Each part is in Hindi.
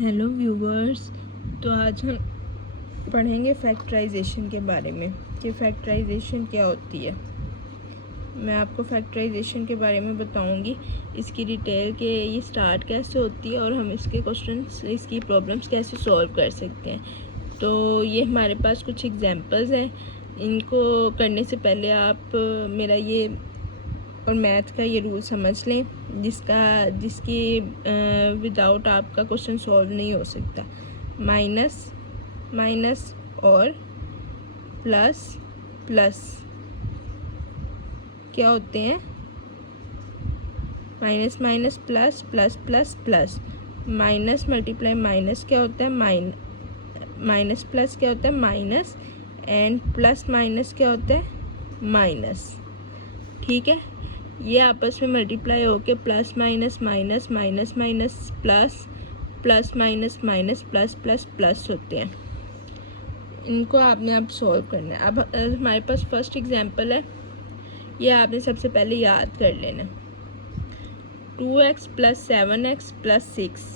Hello viewers. तो आज हम पढ़ेंगे फैक्टराइजेशन के बारे में कि फैक्टराइजेशन क्या होती है। मैं आपको फैक्टराइजेशन के बारे में बताऊंगी, इसकी डिटेल के ये स्टार्ट कैसे होती है और हम इसके क्वेश्चंस, इसकी प्रॉब्लम्स कैसे सॉल्व कर सकते हैं। तो ये हमारे पास कुछ एग्जांपल्स हैं, इनको करने से पहले आप मेरा ये और मैथ का ये रूल समझ लें जिसकी विदाउट आपका क्वेश्चन सॉल्व नहीं हो सकता। माइनस और प्लस क्या होते हैं? Minus plus minus multiply minus क्या होता है? माइनस प्लस क्या होता है? माइनस, एंड प्लस माइनस क्या होता है? माइनस। ठीक है, ये आपस में मल्टीप्लाई होके plus minus plus minus plus होते हैं। इनको आपने अब सॉल्व करना है। अब हमारे पास फर्स्ट एग्जांपल है, ये आपने सबसे पहले याद कर लेना। 2x + 7x + 6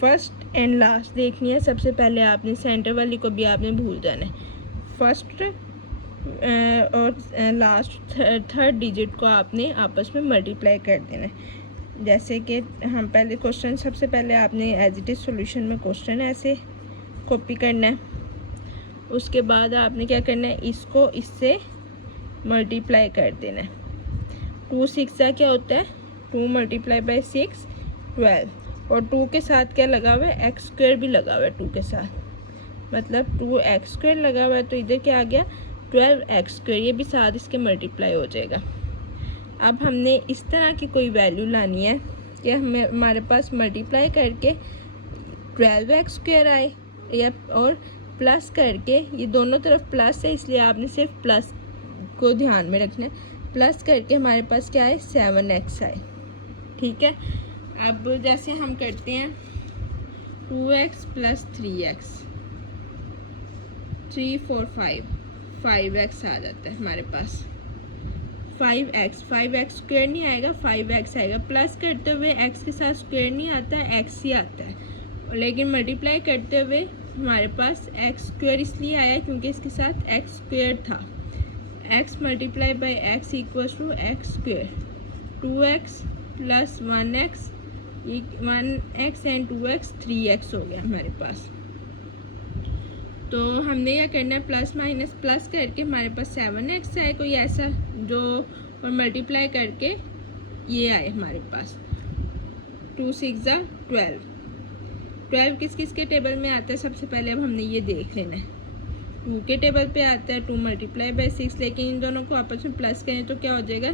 first and last देखनी है। सबसे पहले आपने सेंटर वाली को भी आपने भूल जाना है। फर्स्ट और लास्ट थर्ड डिजिट को आपने आपस में मल्टीप्लाई कर देना है। जैसे कि हम पहले क्वेश्चन, सबसे पहले आपने एज इट इज़ सॉल्यूशन में क्वेश्चन ऐसे कॉपी करना है। उसके बाद आपने क्या करना है, इसको इससे मल्टीप्लाई कर देना है। 2 6 क्या होता है? 2 × 6 12, और 2 के साथ क्या लगा हुआ है? x² भी लगा हुआ है 2 के साथ, मतलब 2x² लगा हुआ है। तो इधर क्या आ गया? 12x²। ये भी साथ इसके मल्टीप्लाई हो जाएगा। अब हमने इस तरह की कोई वैल्यू लानी है कि हमारे पास मल्टीप्लाई करके 12x² आए, या और प्लस करके, ये दोनों तरफ प्लस है इसलिए आपने सिर्फ प्लस को ध्यान में रखना है। प्लस करके हमारे पास क्या आए? 7x आए। ठीक है, अब जैसे हम करते हैं 2x + 3x 3 4 5x आ जाता है हमारे पास। 5x² नहीं आएगा, 5x आएगा। प्लस करते हुए x के साथ स्क्वायर नहीं आता है, x ही आता है। लेकिन मल्टीप्लाई करते हुए हमारे पास x² इसलिए आया क्योंकि इसके साथ x² था। x × x = x²। 2x + 1x, 1x and 2x 3x हो गया हमारे पास। तो हमने क्या करना है, प्लस माइनस प्लस करके हमारे पास 7x आए कोई ऐसा जो, और मल्टीप्लाई करके ये आए हमारे पास 2 6 12। 12 किस किस के टेबल में आता है? सबसे पहले अब हमने ये देख लेना है। 2 के टेबल पे आता है 2 × 6, लेकिन इन दोनों को आपस में प्लस करें तो क्या हो जाएगा?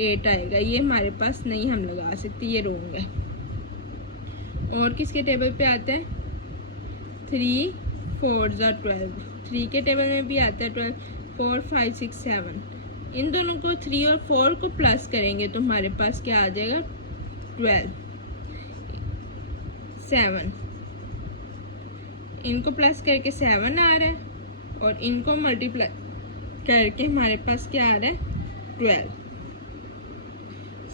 8 आएगा। ये हमारे पास नहीं हम लगा सकते, ये रॉन्ग है। और किसके टेबल पे आता है? 3 4 12। 3 के टेबल में भी आता है 12। 4 5 6 7। इन दोनों को 3 और 4 को प्लस करेंगे तो हमारे पास क्या आ जाएगा? 12 7। इनको प्लस करके 7 आ रहा है, और इनको मल्टीप्लाई करके हमारे पास क्या आ रहा है? 12।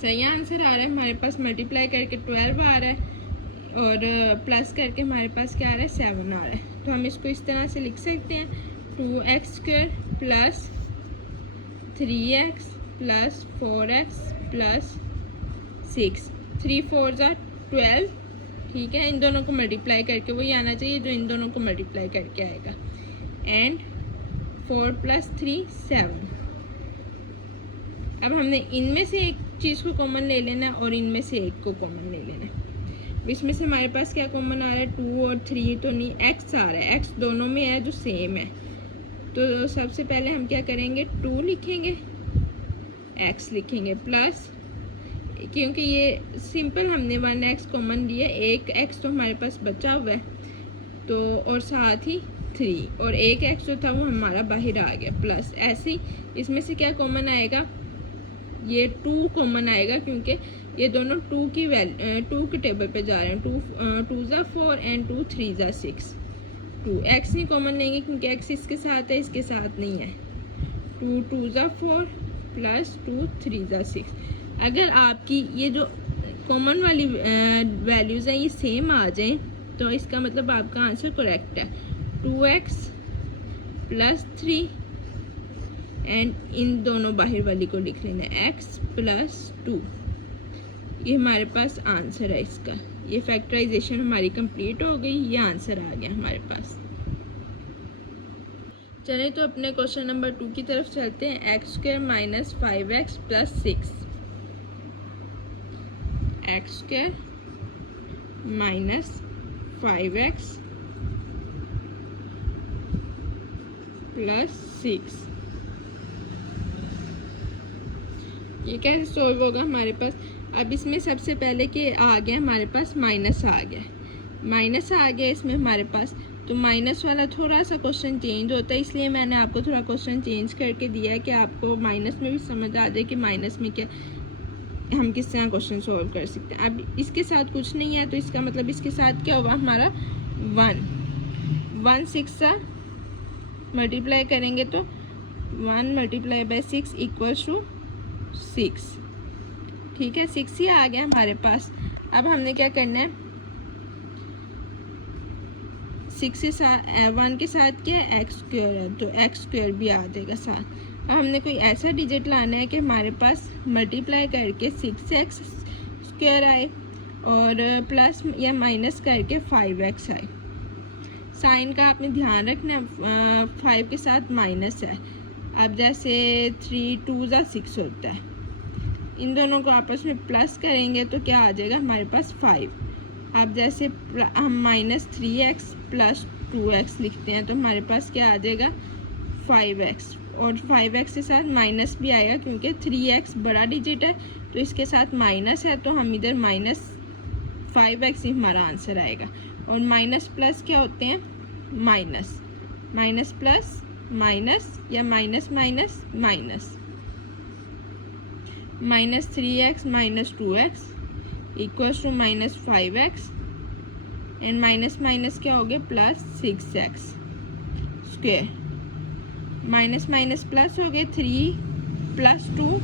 सही आंसर आ रहा है हमारे पास। मल्टीप्लाई करके 12 आ रहा है और प्लस करके हमारे पास क्या आ रहा है? 7 आ रहा है। तो हम इसको इस तरह से लिख सकते हैं, 2x² + 3x + 4x + 6। 3 4 12। ठीक है, इन दोनों को मल्टीप्लाई करके वही आना चाहिए जो इन दोनों को मल्टीप्लाई करके आएगा। एंड 4 + 3 7। अब हमने इनमें से एक चीज़ को कॉमन ले लेना और इनमें से एक को कॉमन ले लेना। इसमें से हमारे पास क्या कॉमन आ रहा है? 2 और 3 तो नहीं, x आ रहा है। x दोनों में है जो सेम है। तो सबसे पहले हम क्या करेंगे? 2 लिखेंगे, x लिखेंगे, प्लस, क्योंकि ये सिंपल हमने 1x कॉमन लिया, एक x तो हमारे पास बचा हुआ है, तो और साथ ही 3, और एक x जो था वो हमारा बाहर आ गया, प्लस। ऐसे ही इसमें से क्या कॉमन आएगा? ये 2 कॉमन आएगा क्योंकि ये दोनों 2 के टेबल पे जा रहे हैं। 2 4 एंड 2 3 6। 2x नहीं कॉमन लेंगे क्योंकि x इसके साथ है, इसके साथ नहीं है। 2 2 4 + 2 3 6। अगर आपकी ये जो कॉमन वाली वैल्यूज़ हैं ये सेम आ जाएं तो इसका मतलब आपका आंसर करेक्ट है। 2x + 3 एंड इन दोनों बाहर वाली को लिख लेना है x + 2। ये हमारे पास आंसर है इसका। ये फैक्टराइजेशन हमारी कंप्लीट हो गई, ये आंसर आ गया हमारे पास। चलें तो अपने क्वेश्चन नंबर 2 की तरफ चलते हैं। x² - 5x + 6। x² - 5x + 6 ये कैसे सॉल्व होगा हमारे पास। अब इसमें सबसे पहले कि आ गया हमारे पास माइनस आ गया इसमें हमारे पास, तो माइनस वाला थोड़ा सा क्वेश्चन चेंज होता है, इसलिए मैंने आपको थोड़ा क्वेश्चन चेंज करके दिया है कि आपको माइनस में भी समझ आ जाए कि माइनस में क्या हम किस तरह क्वेश्चन सॉल्व कर सकते हैं। अब इसके साथ कुछ नहीं है तो इसका मतलब इसके साथ क्या होगा हमारा 1 6 सा मल्टीप्लाई करेंगे तो 1 × 6 = 6। ठीक है, 6 ही आ गया हमारे पास। अब हमने क्या करना है, 6 से 1 के साथ क्या है x² है तो x² भी आ जाएगा साथ। अब हमने कोई ऐसा डिजिट लाना है कि हमारे पास मल्टीप्लाई करके 6x² आए और प्लस या माइनस करके 5x आए। साइन का आपने ध्यान रखना, 5 के साथ माइनस है। अब जैसे 3 × 2 = 6 होता है, इन दोनों को आपस में प्लस करेंगे तो क्या आ जाएगा हमारे पास 5। अब जैसे हम -3x + 2x लिखते हैं तो हमारे पास क्या आ जाएगा 5x, और 5x के साथ माइनस भी आएगा क्योंकि 3x बड़ा डिजिट है तो इसके साथ माइनस है, तो हम इधर -5x ही हमारा आंसर आएगा। और माइनस प्लस क्या होते हैं, माइनस प्लस माइनस या minus minus minus. -3x - 2x = -5x and minus minus क्या हो गया +6x²। माइनस माइनस प्लस हो गए 3 + 2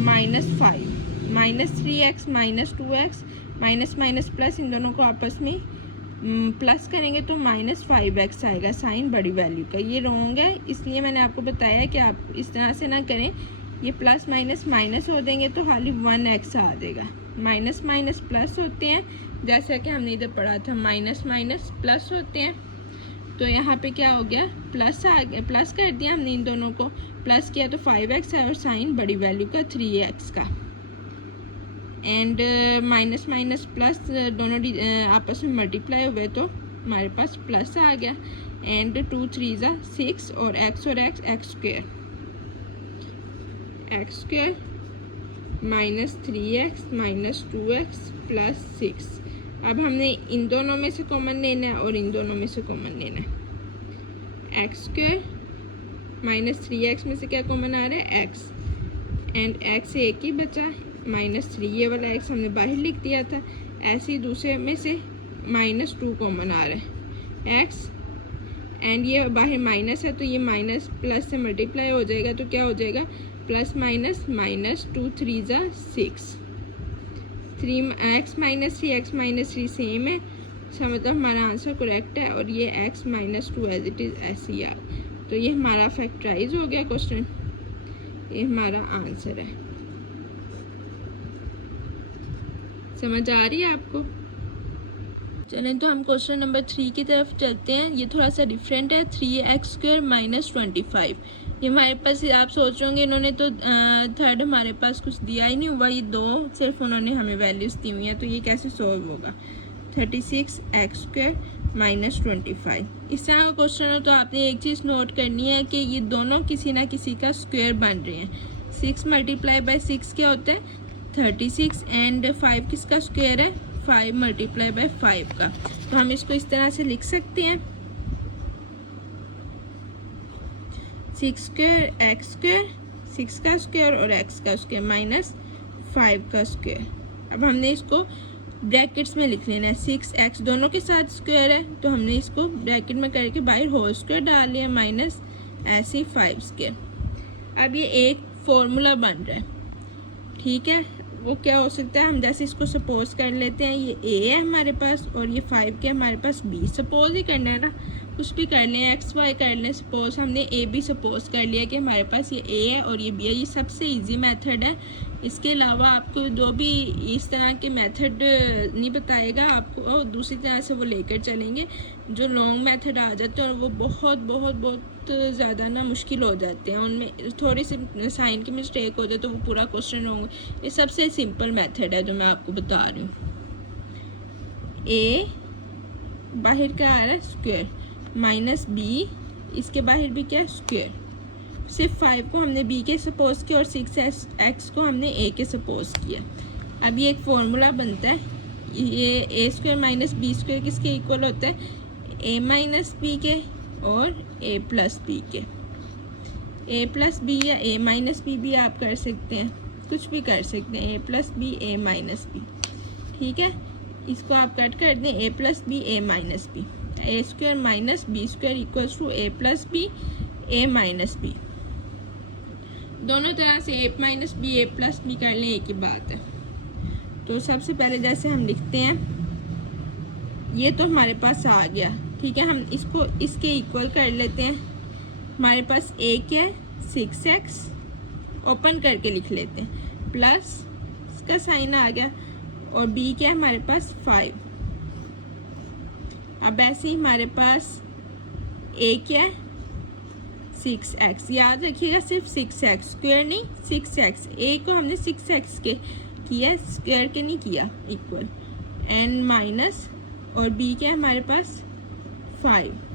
-5 -3x - 2x minus minus plus, इन दोनों को आपस में प्लस करेंगे तो -5x आएगा साइन बड़ी वैल्यू का। ये रॉन्ग है, इसलिए मैंने आपको बताया कि आप इस तरह से ना करें, ये प्लस माइनस माइनस हो देंगे तो खाली 1x आ जाएगा। माइनस माइनस प्लस होते हैं, जैसा कि हमने इधर पढ़ा था माइनस माइनस प्लस होते हैं। तो यहाँ पे क्या हो गया प्लस आ गया, प्लस कर दिया हमने, इन दोनों को प्लस किया तो 5x है और साइन बड़ी वैल्यू का 3x का। एंड माइनस माइनस प्लस दोनों आपस में मल्टीप्लाई हुए तो हमारे पास प्लस आ गया। एंड 2 × 3 = 6 और x x² -3x - 2x + 6। अब हमने इन दोनों में से कॉमन लेना है और इन दोनों में से कॉमन लेना है। x² -3x में से क्या कॉमन आ रहा है x, एंड x एक ही बचा है, -3 ये वाला x हमने बाहर लिख दिया था। ऐसे ही दूसरे में से -2 कॉमन आ रहा है x, एंड ये बाहर माइनस है तो ये माइनस प्लस से मल्टीप्लाई हो जाएगा तो क्या हो जाएगा +- -2 × 3 = 6। 3x - 3 x - 3 सेम है, इसका मतलब हमारा आंसर करेक्ट है। और ये x - 2 एज इट इज़ ऐसे ही आ, तो ये हमारा फैक्टराइज हो गया क्वेश्चन, ये हमारा आंसर है। समझ आ रही है आपको। चलें तो हम क्वेश्चन नंबर 3 की तरफ चलते हैं। ये थोड़ा सा डिफरेंट है, 3x² - 25। ये हमारे पास, आप सोच रहे होंगे इन्होंने तो थर्ड हमारे पास कुछ दिया ही नहीं हुआ, ये 2 सिर्फ उन्होंने हमें वैल्यूज़ दी हुई हैं, तो ये कैसे सॉल्व होगा। 36x² - 25 इस तरह का क्वेश्चन हो तो आपने एक चीज़ नोट करनी है कि ये दोनों किसी ना किसी का स्क्वायर बन रहे हैं। 6 × 6 क्या होता है 36, एंड 5 किसका स्क्वायर है 5 × 5 का। तो हम इसको इस तरह से लिख सकते हैं 6² x², 6 का स्क्वायर और x का स्क्वायर -5 का स्क्वायर। अब हमने इसको ब्रैकेट्स में लिख लेना है। 6x दोनों के साथ स्क्वायर है तो हमने इसको ब्रैकेट में करके बाहर होल स्क्वायर डाल लिया माइनस ऐसे ही 5 स्क्वायर। अब ये एक फॉर्मूला बन रहा है, ठीक है। वो क्या हो सकता है, हम जैसे इसको सपोज कर लेते हैं ये ए है हमारे पास और ये 5 के हमारे पास बी। सपोज ही करना है ना, कुछ भी कर लें, एक्स वाई कर लें। सपोज हमने ए बी सपोज कर लिया कि हमारे पास ये ए है और ये बी है। ये सबसे इजी मेथड है। इसके अलावा आपको जो भी इस तरह के मेथड नहीं बताएगा, आपको दूसरी तरह से वो लेकर चलेंगे। जो लॉन्ग मेथड आ जाते हैं और वो बहुत बहुत बहुत ज़्यादा ना मुश्किल हो जाते हैं, उनमें थोड़ी सी साइन की मिस्टेक हो जाए तो वो पूरा क्वेश्चन रॉन्ग। ये सबसे सिंपल मेथड है जो मैं आपको बता रही हूँ। ए बाहर क्या आ रहा है स्क्वायर, माइनस बी इसके बाहर भी क्या स्क्वायर। सिर्फ 5 को हमने बी के सपोज किया और 6x को हमने ए के सपोज किया। अब ये एक फॉर्मूला बनता है, ये ए स्क्वायर माइनस बी स्क्वायर किसके इक्वल होता है, ए माइनस बी के और ए प्लस बी के। ए प्लस बी या ए माइनस बी भी आप कर सकते हैं, कुछ भी कर सकते हैं, A plus B A minus B. ठीक है, इसको आप कट कर दें, A plus B A minus B. A square minus B square equals to A plus B A minus B. दोनों तरह से A minus B A plus B कर लें, एक ही बात है। तो सबसे पहले जैसे हम लिखते हैं, ये तो हमारे पास आ गया। ठीक है, हम इसको इसके इक्वल कर लेते हैं। हमारे पास ए क्या है 6x, ओपन करके लिख लेते हैं, प्लस इसका साइन आ गया और b क्या है हमारे पास 5। अब ऐसे ही हमारे पास a क्या है 6x, याद रखिएगा सिर्फ 6x, स्क्वायर नहीं 6x। a को हमने 6x के किया, स्क्वायर के नहीं किया, इक्वल एंड माइनस और b क्या है हमारे पास 5।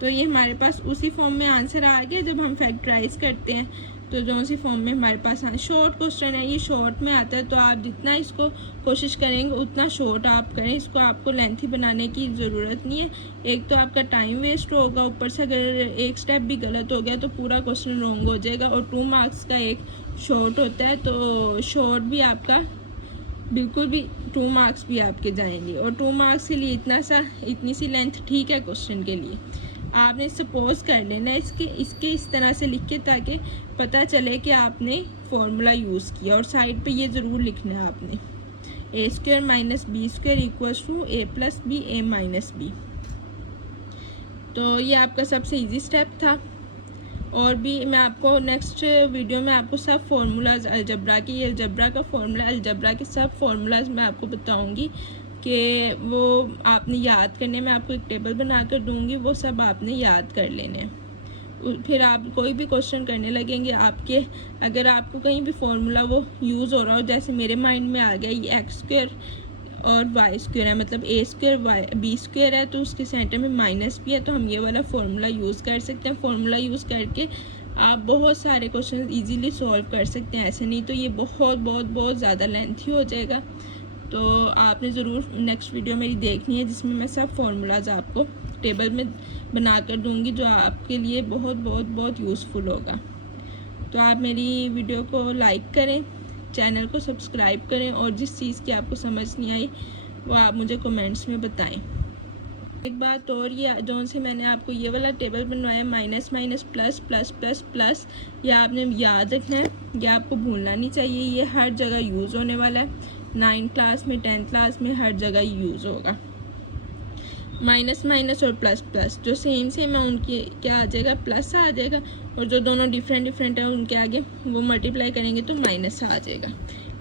तो ये हमारे पास उसी फॉर्म में आंसर आ गया जब हम फैक्टराइज करते हैं। तो जो सी फॉर्म में हमारे पास शॉर्ट क्वेश्चन है, ये शॉर्ट में आता है, तो आप जितना इसको कोशिश करेंगे उतना शॉर्ट आप करें। इसको आपको लेंथी बनाने की ज़रूरत नहीं है। एक तो आपका टाइम वेस्ट होगा, ऊपर से अगर एक स्टेप भी गलत हो गया तो पूरा क्वेश्चन रॉन्ग हो जाएगा। और 2 मार्क्स का एक शॉर्ट होता है, तो शॉर्ट भी आपका बिल्कुल भी 2 मार्क्स भी आपके जाएंगे। और 2 मार्क्स के लिए इतनी सी लेंथ ठीक है क्वेश्चन के लिए। आपने सपोज कर लेना इसके इस तरह से लिख के, ताकि पता चले कि आपने फॉर्मूला यूज़ किया। और साइड पे ये ज़रूर लिखना है आपने, A square minus B square equals to A plus B A minus B. तो ये आपका सबसे इजी स्टेप था। और भी मैं आपको नेक्स्ट वीडियो में आपको सब फार्मूलाज अलजबरा की, अलजबरा का फार्मूला, अलजबरा के सब फार्मूलाज मैं आपको बताऊंगी कि वो आपने याद करने में, आपको एक टेबल बना कर दूँगी, वो सब आपने याद कर लेने हैं। फिर आप कोई भी क्वेश्चन करने लगेंगे आपके, अगर आपको कहीं भी फार्मूला वो यूज़ हो रहा हो, जैसे मेरे माइंड में आ गया ये एक्स स्क्वायर और वाई स्क्वायर है, मतलब ए स्क्वायर वाई बी स्क्वायर है, तो उसके सेंटर में माइनस भी है, तो हम ये वाला फार्मूला यूज़ कर सकते हैं। फार्मूला यूज़ करके आप बहुत सारे क्वेश्चन इजीली सॉल्व कर सकते हैं। ऐसे नहीं तो ये बहुत बहुत बहुत ज़्यादा लेंथी हो जाएगा। तो आपने ज़रूर नेक्स्ट वीडियो मेरी देखनी है, जिसमें मैं सब फार्मूलाज आपको टेबल में बना कर दूँगी, जो आपके लिए बहुत बहुत बहुत यूज़फुल होगा। तो आप मेरी वीडियो को लाइक करें, चैनल को सब्सक्राइब करें, और जिस चीज़ की आपको समझ नहीं आई वो आप मुझे कमेंट्स में बताएं। एक बात और, ये जो से मैंने आपको ये वाला टेबल बनवाया, minus minus plus plus plus plus, ये आपने याद रखना है, ये आपको भूलना नहीं चाहिए। ये हर जगह यूज़ होने वाला है, 9th क्लास में 10th क्लास में हर जगह यूज़ होगा। माइनस माइनस और प्लस प्लस जो सेम है उनकी क्या आ जाएगा, प्लस आ जाएगा, और जो दोनों डिफरेंट डिफरेंट है उनके आगे वो मल्टीप्लाई करेंगे तो माइनस आ जाएगा।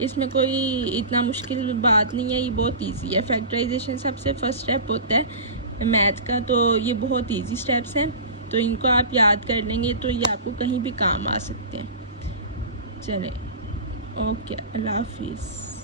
इसमें कोई इतना मुश्किल बात नहीं है, ये बहुत इजी है। फैक्टराइजेशन सबसे फर्स्ट स्टेप होता है मैथ का, तो ये बहुत इजी स्टेप्स हैं, तो इनको आप याद कर लेंगे तो ये आपको कहीं भी काम आ सकते हैं। चलें, ओके, अल्लाह हाफिज़।